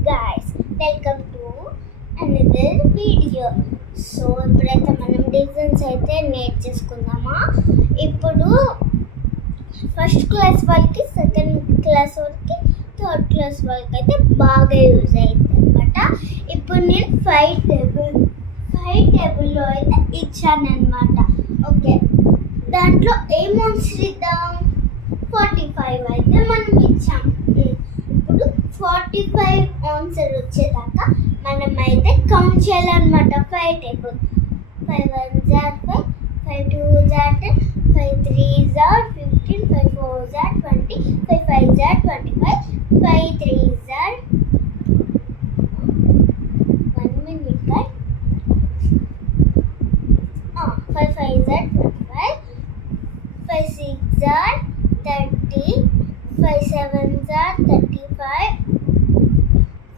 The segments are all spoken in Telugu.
guys, welcome to another video. So ఇప్పుడైతే మనం డిఫరెన్స్ అయితే నేర్చేసుకుందామా. ఇప్పుడు ఫస్ట్ క్లాస్ వాళ్ళకి, సెకండ్ క్లాస్ వాళ్ళకి, థర్డ్ క్లాస్ వాళ్ళకి అయితే బాగా యూజ్ అవుతుంది అనమాట. ఇప్పుడు నేను ఫైవ్ టేబుల్లో అయితే ఇచ్చాను అనమాట. ఓకే, దాంట్లో ఏం ఆన్సర్ ఇద్దాం? 45 అయితే మనం ఇచ్చాం. ఇప్పుడు 45 ఆన్సర్ వచ్చేదాకా మనం అయితే కౌంట్ చేయాలన్నమాట. 5 table 5 1 are 5, 5 2 are 10, 5 3 are 15, 5 4 are 20, 5 5 are 25, 5 3 are 1 minute guys. 5 5 are 25, 5 6 are 30, 5 7 are 35,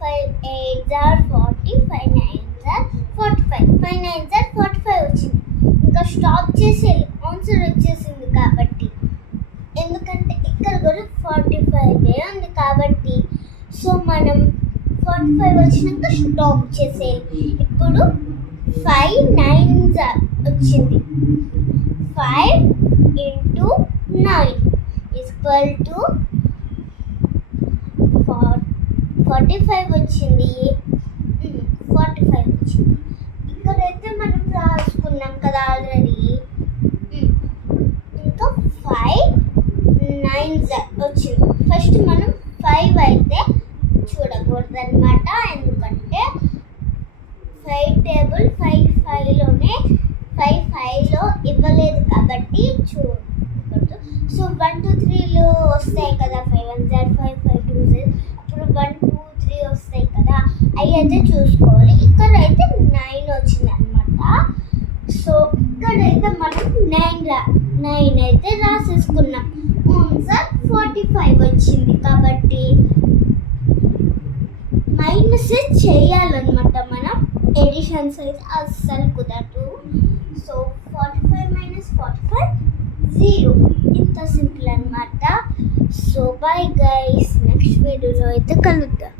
5 8 are 40, 5 9 are 45, 5 9 are 45 వచ్చింది. ఇంకా స్టాప్ చేసేయాలి, ఆన్సర్ వచ్చేసింది కాబట్టి. ఎందుకంటే ఇక్కడ కూడా 45 ఉంది కాబట్టి. సో మనం 45 వచ్చినాక స్టాప్ చేసేయాలి. ఇప్పుడు 5 9 వచ్చింది. 5 into 9 is equal to 45 వచ్చింది. 45 వచ్చింది. ఇక్కడైతే మనం రాసుకున్నాం కదా ఆల్రెడీ. ఇంకా 5 9 వచ్చింది. ఫస్ట్ మనం 5 అయితే చూడకూడదు అనమాట, ఎందుకంటే 5 టేబుల్ 5 5లోనే 5 5లో ఇవ్వలేదు కాబట్టి చూడకూడదు. సో 1 2 3లో వస్తాయి కదా, 5 1 are 5, 5 2 are, అప్పుడు 1 2 3 వస్తాయి కదా, అవి అయితే చూసుకోవాలి. ఇక్కడైతే 9 వచ్చింది అనమాట. సో ఇక్కడైతే మనం 9 అయితే రాసేసుకున్నాం. ఆన్సర్ 45 వచ్చింది కాబట్టి మైనస్ చేయాలన్నమాట మనం. ఎడిషన్స్ అయితే అస్సలు కుదరదు. So 45 minus 45 0. ఇంత సింపుల్ అనమాట. సో బై గైస్, నెక్స్ట్ వీడియోలో అయితే కలుద్దాం.